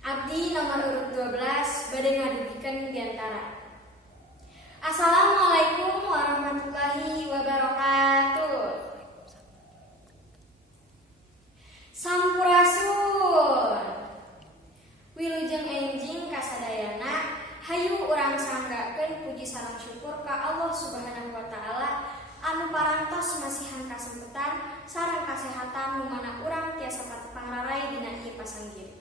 Abdi nomor urut 12 bade ngadugikeun diantara. Assalamualaikum warahmatullahi wabarakatuh. Sampurasun. Wilujeng enjing kasadayana hayu urang sanggakeun puji sareng syukur ka Allah Subhanahu wa taala anu parantos masihan kasempetan sareng kasehatan nu mana urang tiasa pangraray dina ieu pasanggih.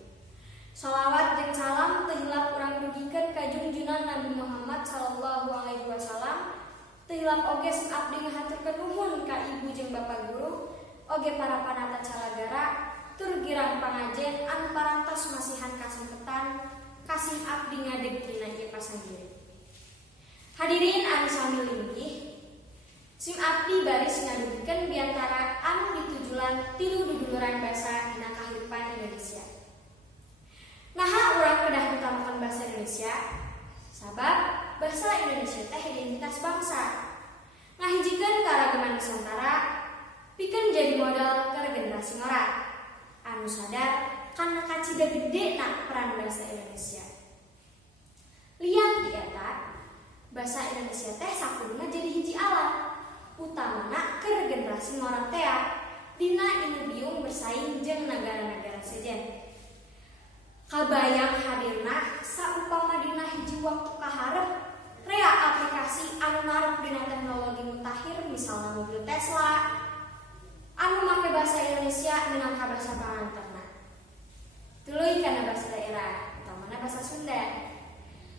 Shalawat dan salam teu hilap urang dugikeun ka junjunan Nabi Muhammad sallallahu alaihi wasallam. Teu hilap oge sing abdi ngahaturkeun nuhun ka ibu jeung bapak guru, oge para panata calagara, tur girang pangajen anu parantos masihan kasempetan kasih abdi ngadeg dina ieu pasanggih. Hadirin anu sami linggih, sim abdi baris ngadugikeun diantara anu ditujulan tilu duduluran basa dina kahirupan Indonesia. Naha urang kedah ngutamakeun bahasa Indonesia sabab bahasa Indonesia teh identitas bangsa. Ngahijikeun karagaman Nusantara pikeun jadi modal ke generasi ngora anu sadar kana kacida gedena peran bahasa Indonesia. Lian ti eta bahasa Indonesia teh sakuduna jadi hiji alat utamana ke generasi ngora teh dina inu biung bersaing jeung negara-negara sejen. Kabayang hadirna saumpama dina hiji waktu kaharep rea aplikasi anu ngarep dina teknologi mutakhir misalna mobil Tesla anu make bahasa Indonesia minangka basa panganterna. Tuluy kana bahasa daerah utamana bahasa Sunda.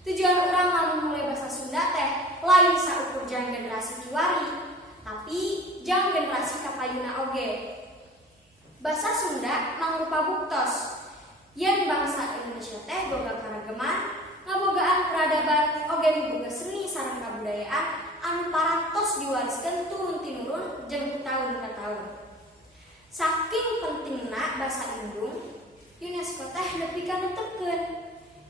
Tujuan urang lamun mulai bahasa Sunda teh lain saukur jang generasi kiwari, tapi jang generasi kapayuna oge. Bahasa Sunda mangrupa buktos yen bangsa Indonesia teh boga karagaman, ngabogaan peradaban, oge miboga seni sareng kabudayaan anu parantos diwariskeun turun-tinurun jeung taun ka taun. Saking pentingna basa indung, UNESCO teh nepi ka netepkeun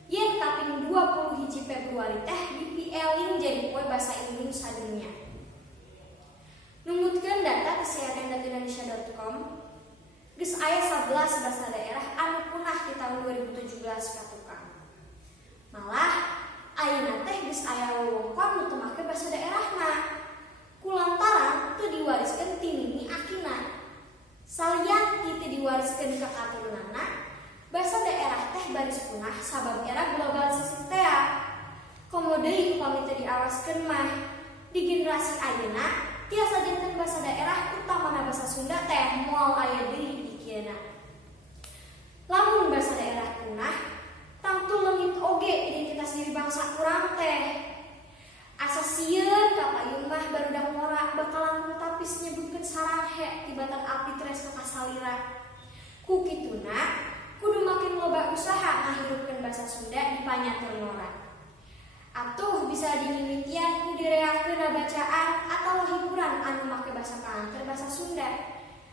yen kaping 21 Februari teh dipieling jadi poe basa indung sadunya. Numutkeun data ti cnn.indonesia.com, geus aya 11 bahasa daerah anu punah di tahun 2017 katukang. Malah ayeuna teh geus aya wewengkon nu teu make bahasa daerahna. Kulantaran teu diwariskeun ti nini akina. Salian teu diwariskeun ka katurunanna, bahasa daerah teh baris punah sabab era globalisasi teh. Komo deui upami teu diawaskeun mah di generasi ayeuna tiasa janten bahasa daerah utamana bahasa Sunda teh moal aya deui di kieuna. Lamun bahasa daerah punah, tangtu leungit oge identitas diri bangsa urang teh. Asa sieun ka payung mah barudak ngora bakalan tapis nyebutkeun sarahe tibatan api teres ka kasalira. Ku kituna kudu makin loba usaha ngahirupkeun bahasa Sunda di panyatur ngora. Atuh bisa dimimitian ku direakeun bacaan atawa hiburan anu make basa panganter basa Sunda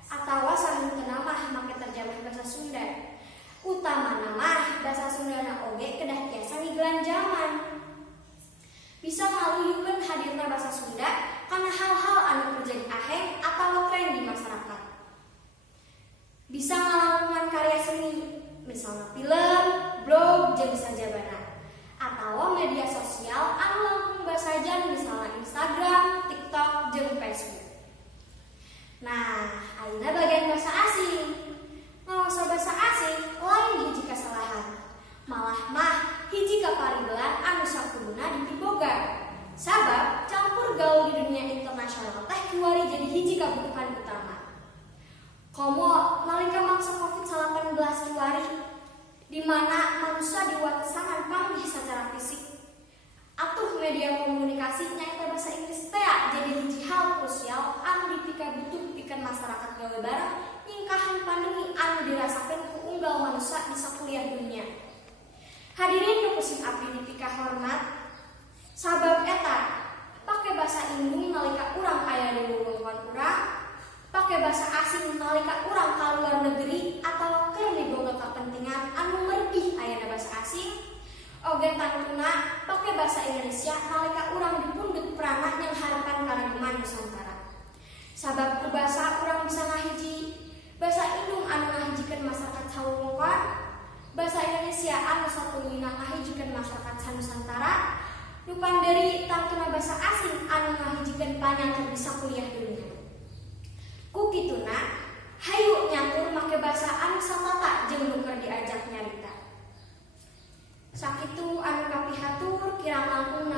atawa saheunteuna mah make terjemah basa Sunda. Utamana mah basa Sundana oge kedah tiasa ngiglan zaman. Bisa ngaluyukeun hadirna basa Sunda kana hal-hal anu terjadi aheng atawa tren di masyarakat. Bisa ngalangkungan karya seni, misalnya film, blog, jeung sajabana. Atau media sosial anu langkung basajan misalnya Instagram, TikTok, jeung Facebook. Nah, ayeuna bagian bahasa asing. Ngaosa bahasa asing lain hiji kasalahan. Malah mah hiji kaparigelan anu sakuduna diboga. Sabab campur gaul di dunia internasional teh kiwari jadi hiji kabutuhan utama. Komo nalika mangsa Covid-19 kiwari di mana manusia diwatesangan panggih secara fisik. Atuh media komunikasi nyaita bahasa Inggris teh jadi hiji hal krusial anu dipika butuh pikeun masyarakat gawe bareng ningkahan pandemi anu dirasakeun ku unggal manusia di sakuliah dunia. Hadirin nu kusing abdi dipika hormat, sabab eta pake bahasa indung nalika urang aya di wewengkon urang, pake bahasa asing nalika urang ka luar negeri atawa keur miboga kapentingan anu leuwih ayana bahasa asing, oge tangtuna pake bahasa Indonesia nalika urang dipundhut peranah yang harapan karagaman Nusantara. Sabab ku basa urang bisa ngahiji bahasa indung anu ngahijikeun masyarakat sawewengkon, bahasa Indonesia Indonesia anu satuluyna ngahijikeun masyarakat Nusantara nu panderi tangtuna basa asing anu ngahijikeun panyatur bisa kuliah dunia. Ku kituna hayu nyatur make basa anu satata jeung nu keur diajak nyarita. Sakitu anu kapihatur kirang langkung